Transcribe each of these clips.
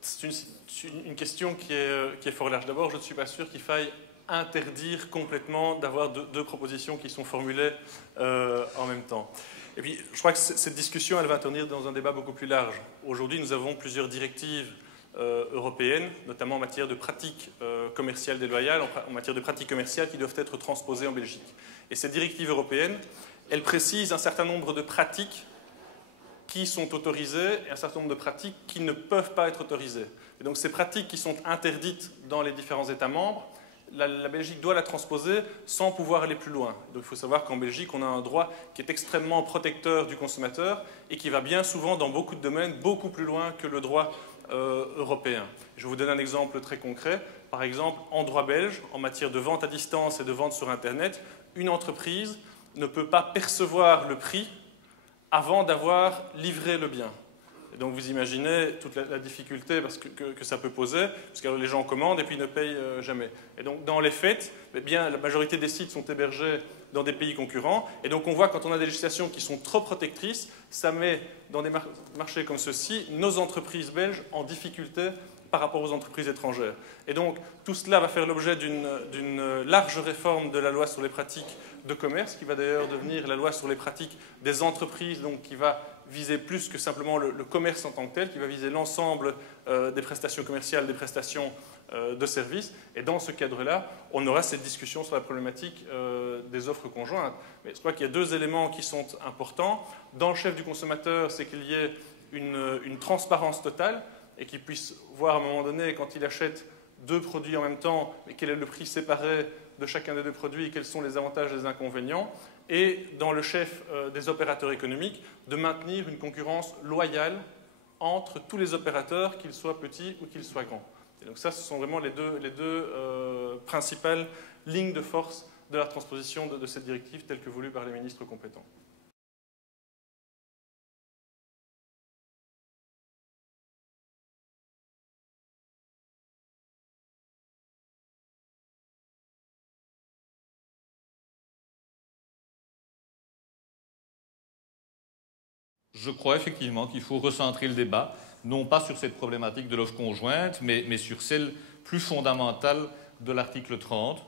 c'est une question qui est fort large. D'abord, je ne suis pas sûr qu'il faille interdire complètement d'avoir deux propositions qui sont formulées en même temps. Et puis, je crois que cette discussion, elle va intervenir dans un débat beaucoup plus large. Aujourd'hui, nous avons plusieurs directives européennes, notamment en matière de pratiques commerciales déloyales, en matière de pratiques commerciales qui doivent être transposées en Belgique. Et cette directive européenne, elle précise un certain nombre de pratiques qui sont autorisées et un certain nombre de pratiques qui ne peuvent pas être autorisées. Et donc ces pratiques qui sont interdites dans les différents États membres, la Belgique doit la transposer sans pouvoir aller plus loin. Donc il faut savoir qu'en Belgique, on a un droit qui est extrêmement protecteur du consommateur et qui va bien souvent, dans beaucoup de domaines, beaucoup plus loin que le droit européen. Je vous donne un exemple très concret. Par exemple, en droit belge, en matière de vente à distance et de vente sur Internet, une entreprise ne peut pas percevoir le prix avant d'avoir livré le bien. Et donc vous imaginez toute la difficulté que ça peut poser, parce que les gens commandent et puis ne payent jamais. Et donc dans les faits, eh bien, la majorité des sites sont hébergés dans des pays concurrents, et donc on voit quand on a des législations qui sont trop protectrices, ça met dans des marchés comme ceux-ci nos entreprises belges en difficulté par rapport aux entreprises étrangères. Et donc tout cela va faire l'objet d'une large réforme de la loi sur les pratiques de commerce, qui va d'ailleurs devenir la loi sur les pratiques des entreprises, donc qui va viser plus que simplement le commerce en tant que tel, qui va viser l'ensemble des prestations commerciales, des prestations de services. Et dans ce cadre-là, on aura cette discussion sur la problématique des offres conjointes. Mais je crois qu'il y a deux éléments qui sont importants. Dans le chef du consommateur, c'est qu'il y ait une transparence totale et qu'il puisse voir à un moment donné, quand il achète deux produits en même temps, mais quel est le prix séparé de chacun des deux produits et quels sont les avantages et les inconvénients. Et dans le chef des opérateurs économiques, de maintenir une concurrence loyale entre tous les opérateurs, qu'ils soient petits ou qu'ils soient grands. Et donc ça, ce sont vraiment les deux principales lignes de force de la transposition de cette directive telle que voulue par les ministres compétents. Je crois effectivement qu'il faut recentrer le débat, non pas sur cette problématique de l'offre conjointe, mais sur celle plus fondamentale de l'article 30.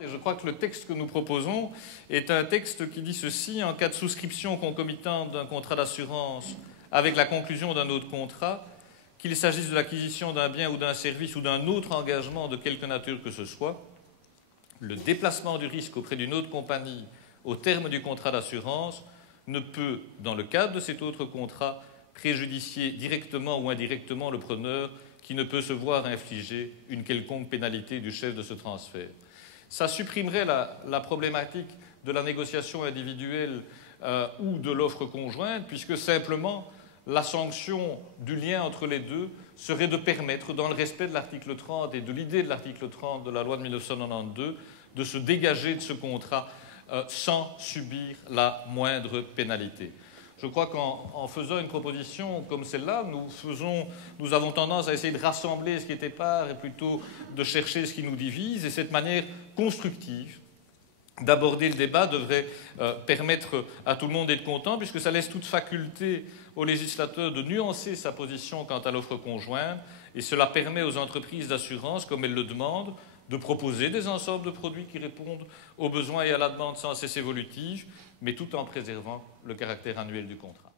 Et je crois que le texte que nous proposons est un texte qui dit ceci: en cas de souscription concomitante d'un contrat d'assurance avec la conclusion d'un autre contrat, qu'il s'agisse de l'acquisition d'un bien ou d'un service ou d'un autre engagement de quelque nature que ce soit, le déplacement du risque auprès d'une autre compagnie au terme du contrat d'assurance ne peut, dans le cadre de cet autre contrat, préjudicier directement ou indirectement le preneur qui ne peut se voir infliger une quelconque pénalité du chef de ce transfert. Ça supprimerait la problématique de la négociation individuelle ou de l'offre conjointe, puisque simplement la sanction du lien entre les deux serait de permettre, dans le respect de l'article 30 et de l'idée de l'article 30 de la loi de 1992, de se dégager de ce contrat sans subir la moindre pénalité. Je crois qu'en faisant une proposition comme celle-là, nous avons tendance à essayer de rassembler ce qui est épars et plutôt de chercher ce qui nous divise. Et cette manière constructive d'aborder le débat devrait permettre à tout le monde d'être content, puisque ça laisse toute faculté au législateur de nuancer sa position quant à l'offre conjointe, et cela permet aux entreprises d'assurance, comme elles le demandent, de proposer des ensembles de produits qui répondent aux besoins et à la demande sans cesse évolutive, mais tout en préservant le caractère annuel du contrat.